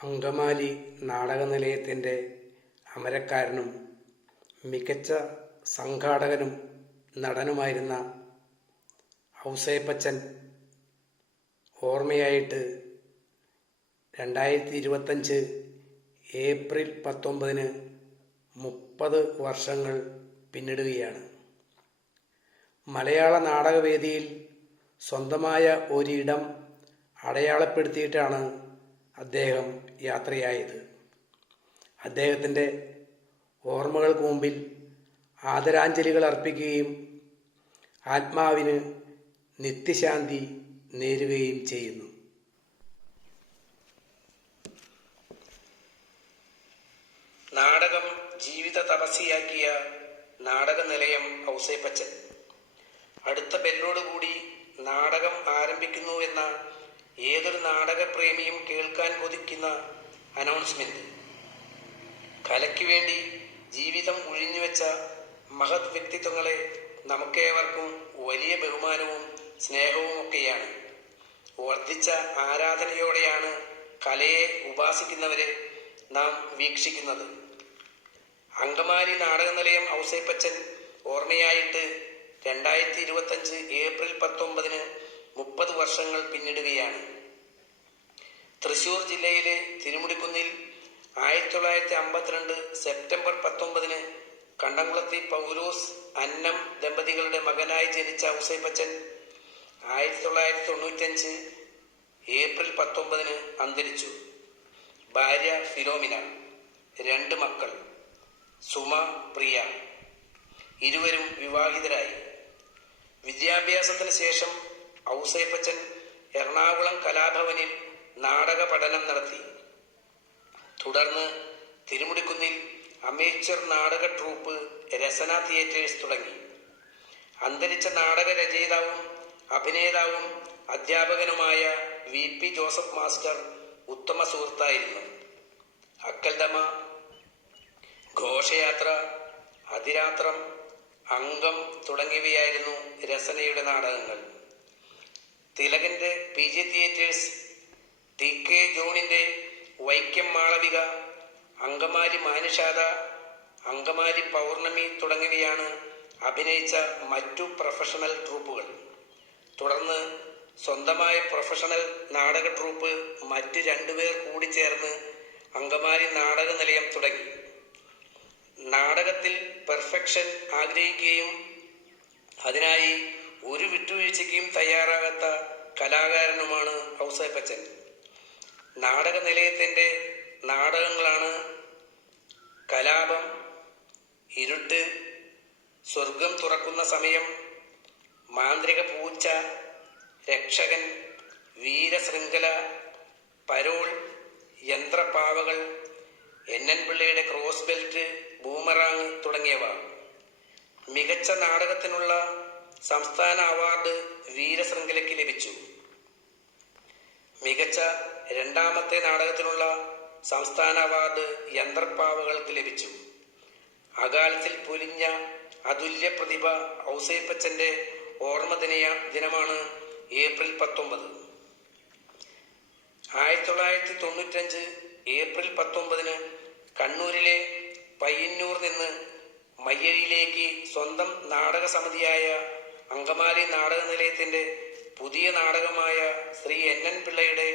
അങ്കമാലി നാടകനിലയത്തിൻ്റെ അമരക്കാരനും മികച്ച സംഘാടകനും നടനുമായിരുന്ന ഔസേപ്പച്ചൻ ഓർമ്മയായിട്ട് 2025 ഏപ്രിൽ 19 30 വർഷങ്ങൾ പിന്നിടുകയാണ്. മലയാള നാടകവേദിയിൽ സ്വന്തമായ ഒരിടം അടയാളപ്പെടുത്തിയിട്ടാണ് അദ്ദേഹം യാത്രയായത്. അദ്ദേഹത്തിൻ്റെ ഓർമ്മകൾക്ക് മുമ്പിൽ ആദരാഞ്ജലികൾ അർപ്പിക്കുകയും ആത്മാവിന് നിത്യശാന്തി നേരുകയും ചെയ്യുന്നു. നാടകം ജീവിത തപസ്യയാക്കിയ നാടകനിലയം ഔസേപ്പച്ചൻ. അടുത്ത ബെല്ലോടുകൂടി നാടകം ആരംഭിക്കുന്നുവെന്ന ഏതൊരു നാടകപ്രേമിയും കേൾക്കാൻ കൊതിക്കുന്ന അനൗൺസ്മെന്റ്. കലയ്ക്ക് വേണ്ടി ജീവിതം ഉഴിഞ്ഞുവെച്ച മഹത് വ്യക്തിത്വങ്ങളെ നമുക്കേവർക്കും വലിയ ബഹുമാനവും സ്നേഹവും ഒക്കെയാണ്. വർദ്ധിച്ച ആരാധനയോടെയാണ് കലയെ ഉപാസിക്കുന്നവരെ നാം വീക്ഷിക്കുന്നത്. അങ്കമാലി നാടകനിലയം ഔസേപ്പച്ചൻ ഓർമ്മയായിട്ട് 2025 ഏപ്രിൽ 19 30 വർഷങ്ങൾ പിന്നിടുകയാണ്. തൃശൂർ ജില്ലയിലെ തിരുമുടിക്കുന്നിൽ 1952 സെപ്റ്റംബർ 19 കണ്ടംകുളത്തി പൗലോസ് അന്നം ദമ്പതികളുടെ മകനായി ജനിച്ച ഔസേപ്പച്ചൻ 1995 ഏപ്രിൽ 19 അന്തരിച്ചു. ഭാര്യ ഫിലോമിന, 2 മക്കൾ സുമ, പ്രിയ. ഇരുവരും വിവാഹിതരായി. വിദ്യാഭ്യാസത്തിന് ശേഷം ഔസേപ്പച്ചൻ എറണാകുളം കലാഭവനിൽ നാടക പഠനം നടത്തി. തുടർന്ന് തിരുമുടിക്കുന്നിൽ അമേച്ചർ നാടക ട്രൂപ്പ് രസന തിയേറ്റേഴ്സ് തുടങ്ങി. അന്തരിച്ച നാടക രചയിതാവും അഭിനേതാവും അധ്യാപകനുമായ VP ജോസഫ് മാസ്റ്റർ ഉത്തമ സുഹൃത്തായിരുന്നു. അക്കൽദമ, ഘോഷയാത്ര, അതിരാത്രം, അംഗം തുടങ്ങിയവയായിരുന്നു രസനയുടെ നാടകങ്ങൾ. തിലകന്റെ PG തിയേറ്റേഴ്സ്, TK ജോണിന്റെ വൈക്കം മാളവിക, അങ്കമാലി മാനുഷാദ, അങ്കമാലി പൗർണമി തുടങ്ങിയവയാണ് അഭിനയിച്ച മറ്റു പ്രൊഫഷണൽ ട്രൂപ്പുകൾ. തുടർന്ന് സ്വന്തമായ പ്രൊഫഷണൽ നാടക ട്രൂപ്പ് മറ്റ് 2 പേർ കൂടി ചേർന്ന് അങ്കമാലി നാടകനിലയം തുടങ്ങി. നാടകത്തിൽ പെർഫെക്ഷൻ ആഗ്രഹിക്കുകയും അതിനായി ഒരു വിട്ടുവീഴ്ചയ്ക്കും തയ്യാറാകാത്ത കലാകാരനുമാണ് ഔസേപ്പച്ചൻ. നാടകനിലയത്തിൻ്റെ നാടകങ്ങളാണ് കലാപം, ഇരുട്ട്, സ്വർഗം തുറക്കുന്ന സമയം, മാന്ത്രിക പൂച്ച, രക്ഷകൻ, വീരശൃംഖല, പരോൾ, യന്ത്രപ്പാവകൾ, NN പിള്ളയുടെ ക്രോസ് ബെൽറ്റ്, ബൂമറാങ് തുടങ്ങിയവ. മികച്ച നാടകത്തിനുള്ള സംസ്ഥാന അവാർഡ് വീരശൃംഖലയ്ക്ക് ലഭിച്ചു. മികച്ച 2ാമത്തെ നാടകത്തിനുള്ള സംസ്ഥാന അവാർഡ് യന്ത്രപ്പാവകൾക്ക് ലഭിച്ചു. അകാലത്തിൽ പൊലിഞ്ഞ അതുല്യ പ്രതിഭ ഔസേപ്പച്ചന്റെ ഓർമ്മ ദിനമാണ് ഏപ്രിൽ 19. 1995 ഏപ്രിൽ 19 കണ്ണൂരിലെ പയ്യന്നൂർ നിന്ന് മയ്യഴിയിലേക്ക് സ്വന്തം നാടക സമിതിയായ അങ്കമാലി നാടകനിലയത്തിൻ്റെ പുതിയ നാടകമായ ശ്രീ NN പിള്ളയുടെ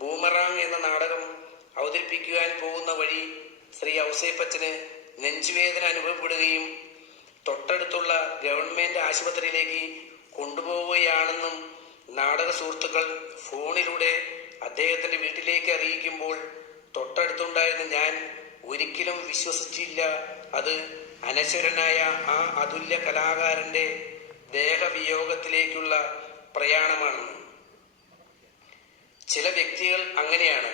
ബൂമറാങ് എന്ന നാടകം അവതരിപ്പിക്കുവാൻ പോകുന്ന വഴി ശ്രീ ഔസേപ്പച്ചന് നെഞ്ചുവേദന അനുഭവപ്പെടുകയും തൊട്ടടുത്തുള്ള ഗവൺമെൻറ് ആശുപത്രിയിലേക്ക് കൊണ്ടുപോവുകയാണെന്നും നാടക സുഹൃത്തുക്കൾ ഫോണിലൂടെ അദ്ദേഹത്തിൻ്റെ വീട്ടിലേക്ക് അറിയിക്കുമ്പോൾ തൊട്ടടുത്തുണ്ടായിരുന്ന ഞാൻ ഒരിക്കലും വിശ്വസിച്ചില്ല അത് അനശ്വരനായ ആ അതുല്യ കലാകാരൻ്റെ ദേഹവിയോഗത്തിലേക്കുള്ള പ്രയാണമാണെന്ന്. ചില വ്യക്തികൾ അങ്ങനെയാണ്.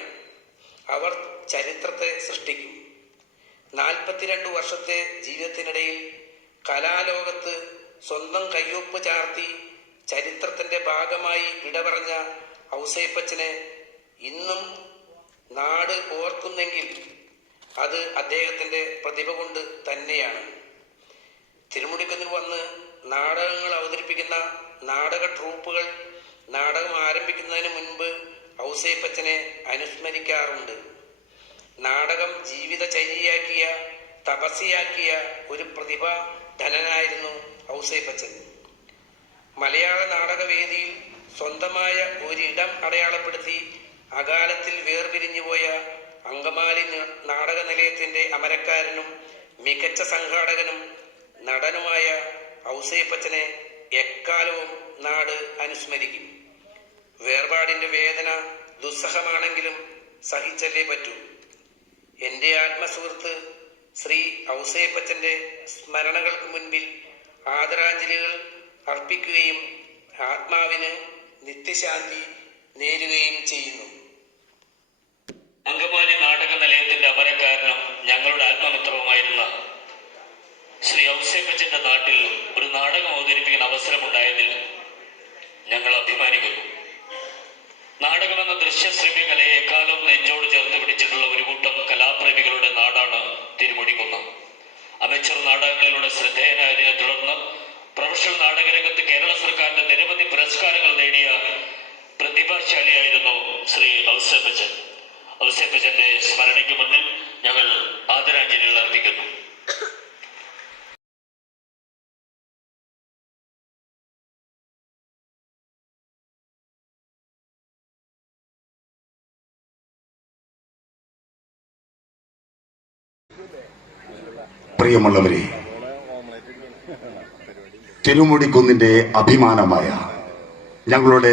അവർ ചരിത്രത്തെ സൃഷ്ടിക്കും. 42 വർഷത്തെ ജീവിതത്തിനിടയിൽ കലാലോകത്ത് സ്വന്തം കയ്യൊപ്പ് ചാർത്തി ചരിത്രത്തിൻ്റെ ഭാഗമായി വിടപറഞ്ഞ ഔസേപ്പച്ചനെ ഇന്നും നാട് ഓർക്കുന്നെങ്കിൽ അത് അദ്ദേഹത്തിൻ്റെ പ്രതിഭ കൊണ്ട് തന്നെയാണ്. തിരുമുടിക്കുന്നിൽ വന്ന് നാടകങ്ങൾ അവതരിപ്പിക്കുന്ന നാടക ട്രൂപ്പുകൾ നാടകം ആരംഭിക്കുന്നതിന് മുൻപ് ഔസേപ്പച്ചനെ അനുസ്മരിക്കാറുണ്ട്. നാടകം ജീവിതചര്യയാക്കിയ, തപസ്യയാക്കിയ ഒരു പ്രതിഭാധനനായിരുന്നു ഔസേപ്പച്ചൻ. മലയാള നാടകവേദിയിൽ സ്വന്തമായ ഒരിടം അടയാളപ്പെടുത്തി അകാലത്തിൽ വേർപിരിഞ്ഞുപോയ അങ്കമാലി നാടക നിലയത്തിന്റെ അമരക്കാരനും മികച്ച സംഘാടകനും നടനുമായ ഔസേപ്പച്ചനെ എക്കാലവും നാട് അനുസ്മരിക്കും. വേർപാടിന്റെ വേദന ദുസ്സഹമാണെങ്കിലും സഹിച്ചല്ലേ പറ്റൂ. എൻ്റെ ആത്മസുഹൃത്ത് ശ്രീ ഔസേപ്പച്ചന്റെ സ്മരണകൾക്ക് മുൻപിൽ ആദരാഞ്ജലികൾ അർപ്പിക്കുകയും ആത്മാവിന് നിത്യശാന്തി നേരുകയും ചെയ്യുന്നു. അങ്കമാലി നാടക നിലയത്തിന്റെ അമരക്കാരനും ഞങ്ങളുടെ ആത്മമിത്രവുമായിരുന്ന ശ്രീ ഔസേപ്പച്ചന്റെ നാട്ടിൽ ഒരു നാടകം അവതരിപ്പിക്കാൻ അവസരമുണ്ടായതിൽ ഞങ്ങൾ അഭിമാനിക്കുന്നു. നാടകമെന്ന ദൃശ്യശ്രവ്യ കലയെ എക്കാലവും നെഞ്ചോട് ചേർത്ത് പിടിച്ചിട്ടുള്ള ഒരു കൂട്ടം കലാപ്രേമികളുടെ നാടാണ് തിരുമുടിക്കുന്നം. അമേച്ചർ നാടകങ്ങളിലൂടെ ശ്രദ്ധേയനായതിനെ തുടർന്ന് പ്രൊഫഷണൽ നാടകരംഗത്ത് കേരള സർക്കാരിന്റെ നിരവധി പുരസ്കാരങ്ങൾ നേടിയ പ്രതിഭാശാലിയായിരുന്നു ശ്രീ ഔസേപ്പച്ചൻ. ഔസേപ്പച്ചന്റെ സ്മരണയ്ക്ക് മുന്നിൽ ഞങ്ങൾ ആദരാഞ്ജലികൾ അർപ്പിക്കുന്നു. പ്രിയമുള്ളവരെ, തിരുമുടിക്കുന്നിന്റെ അഭിമാനമായ ഞങ്ങളുടെ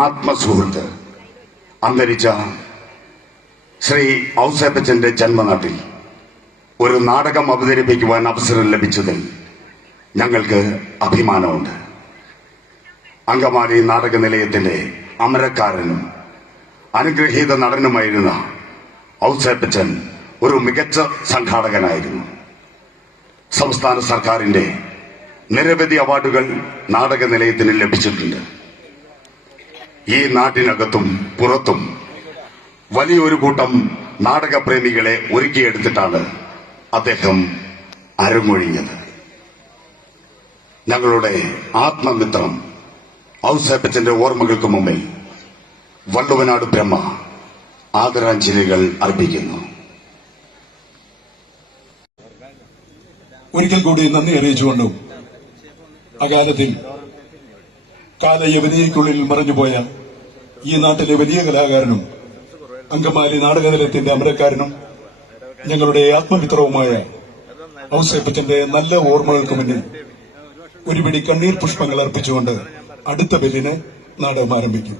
ആത്മസുഹൃത്ത് അന്തരിച്ച ശ്രീ ഔസേപ്പച്ചന്റെ ജന്മനാട്ടിൽ ഒരു നാടകം അവതരിപ്പിക്കുവാൻ അവസരം ലഭിച്ചതിൽ ഞങ്ങൾക്ക് അഭിമാനമുണ്ട്. അങ്കമാലി നാടക നിലയത്തിന്റെ അമരക്കാരനും അനുഗ്രഹീത നടനുമായിരുന്ന ഔസേപ്പച്ചൻ ഒരു മികച്ച സംഘാടകനായിരുന്നു. സംസ്ഥാന സർക്കാരിന്റെ നിരവധി അവാർഡുകൾ നാടക നിലയത്തിന് ലഭിച്ചിട്ടുണ്ട്. ഈ നാട്ടിനകത്തും പുറത്തും വലിയൊരു കൂട്ടം നാടകപ്രേമികളെ ഒരുക്കിയെടുത്തിട്ടാണ് അദ്ദേഹം അരങ്ങൊഴിഞ്ഞത്. ഞങ്ങളുടെ ആത്മമിത്രം ഔസേപ്പച്ചന്റെ ഓർമ്മകൾക്ക് മുമ്പിൽ വള്ളുവനാട് ബ്രഹ്മ ആദരാഞ്ജലികൾ അർപ്പിക്കുന്നു. ഒരിക്കൽ കൂടി നന്ദി അറിയിച്ചുകൊണ്ടും അകാലത്തിൽ കാലയവനികയ്ക്കുള്ളിൽ മറഞ്ഞുപോയ ഈ നാട്ടിലെ വലിയ കലാകാരനും അങ്കമാലി നാടകനിലയത്തിന്റെ അമരക്കാരനും ഞങ്ങളുടെ ആത്മമിത്രവുമായ ഔസേപ്പച്ചന്റെ നല്ല ഓർമ്മകൾക്ക് മുന്നിൽ ഒരുപിടി കണ്ണീർ പുഷ്പങ്ങൾ അർപ്പിച്ചുകൊണ്ട് അടുത്ത ബെല്ലിന് നാടകം ആരംഭിക്കും.